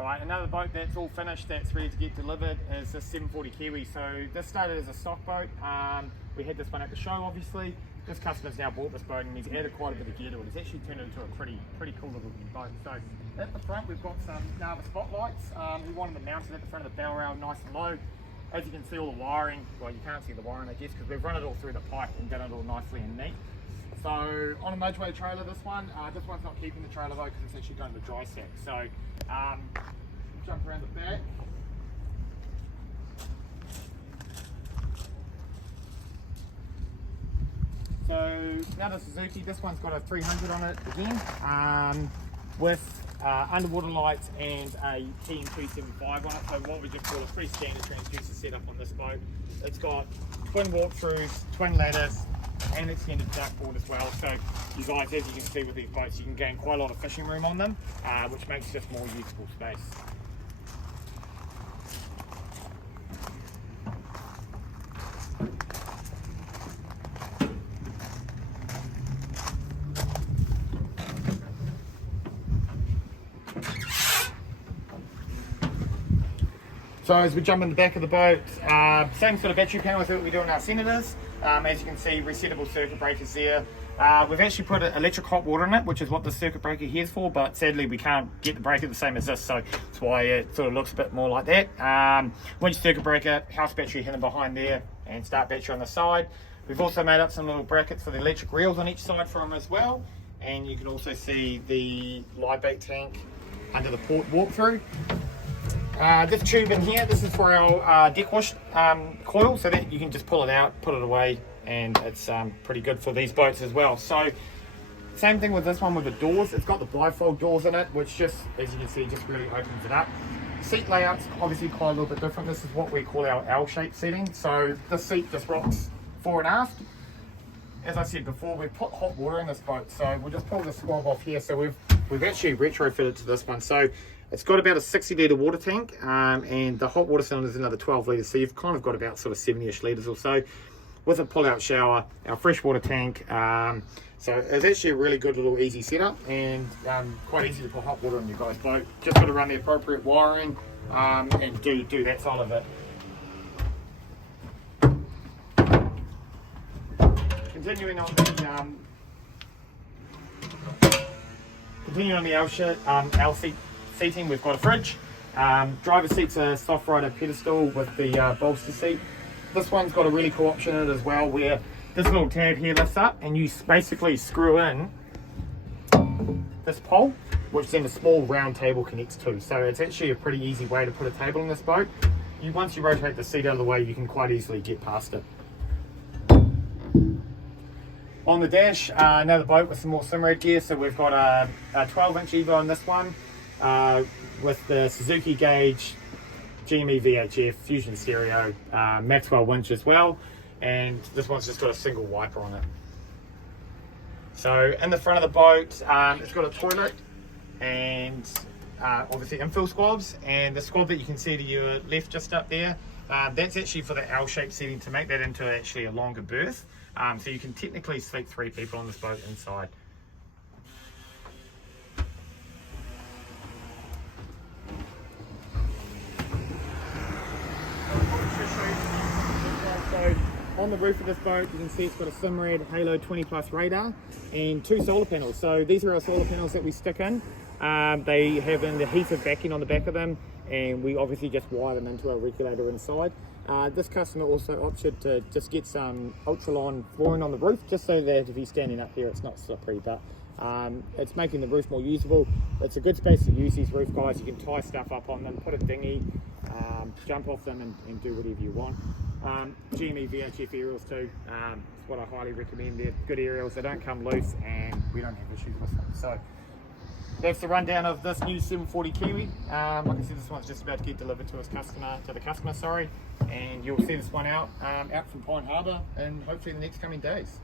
Alright, another boat that's all finished, that's ready to get delivered, is this 740 Kiwi. So this started as a stock boat. We had this one at the show, obviously. This customer's now bought this boat and he's added quite a bit of gear to it. It's actually turned into a pretty cool little boat. So at the front we've got some Nava spotlights. We wanted them mounted at the front of the bell rail, nice and low. As you can see, all the wiring, well, you can't see the wiring, I guess, because we've run it all through the pipe and done it all nicely and neat. So on a motorway trailer, this one's not keeping the trailer though, because it's actually going to dry stack. So jump around the back. So another Suzuki, this one's got a 300 on it again, with underwater lights and a TM275 on it. So what we just call a pretty standard transducer setup on this boat. It's got twin walk-throughs, twin ladders, and extended duckboard as well. So you guys, as you can see with these boats, you can gain quite a lot of fishing room on them, which makes just more usable space. So as we jump in the back of the boat, same sort of battery panel as what we do in our Senators. As you can see, resettable circuit breakers there. We've actually put electric hot water in it, which is what the circuit breaker here is for, but sadly we can't get the breaker the same as this, so that's why it sort of looks a bit more like that. Winch circuit breaker, house battery hidden behind there, and start battery on the side. We've also made up some little brackets for the electric reels on each side for them as well, and you can also see the live bait tank under the port walk-through. This tube in here, this is for our deck wash coil, so that you can just pull it out, put it away, and it's pretty good for these boats as well. So same thing with this one with the doors. It's got the bifold doors in it, which just, as you can see, just really opens it up. Seat layout's obviously quite a little bit different. This is what we call our L-shaped seating. So this seat just rocks fore and aft. As I said before, we've put hot water in this boat, so we'll just pull the squab off here. So we've actually retrofitted to this one. So it's got about a 60 litre water tank, and the hot water cylinder is another 12 litres, so you've kind of got about sort of 70-ish litres or so, with a pull-out shower, our freshwater tank. So it's actually a really good little easy setup, and quite easy to put hot water in your guys' boat. Just got to run the appropriate wiring and do that side of it. Continuing on the L seating, we've got a fridge. Driver seat's a soft rider pedestal with the bolster seat. This one's got a really cool option in it as well, where this little tab here lifts up and you basically screw in this pole, which then a small round table connects to. So it's actually a pretty easy way to put a table in this boat. Once you rotate the seat out of the way, you can quite easily get past it. On the dash, another boat with some more Simrad gear. So we've got a 12-inch Evo on this one, with the Suzuki gauge, GME VHF, Fusion stereo, Maxwell winch as well, and this one's just got a single wiper on it. So in the front of the boat, it's got a toilet and obviously infill squabs, and the squab that you can see to your left just up there, that's actually for the L-shaped seating to make that into actually a longer berth. So you can technically sleep 3 people on this boat inside. So on the roof of this boat, you can see it's got a Simrad Halo 20 Plus radar and 2 solar panels. So these are our solar panels that we stick in. They have an adhesive backing on the back of them, and we obviously just wire them into our regulator inside. This customer also opted to just get some Ultralon flooring on the roof, just so that if he's standing up here it's not slippery, but it's making the roof more usable. It's a good space to use these roof guys. You can tie stuff up on them, put a dinghy, jump off them and do whatever you want. GME VHF aerials too, it's what I highly recommend. They're good aerials, they don't come loose and we don't have issues with them. So that's the rundown of this new 740 Kiwi. Like I said, this one's just about to get delivered to the customer, and you'll see this one out from Pine Harbour in hopefully the next coming days.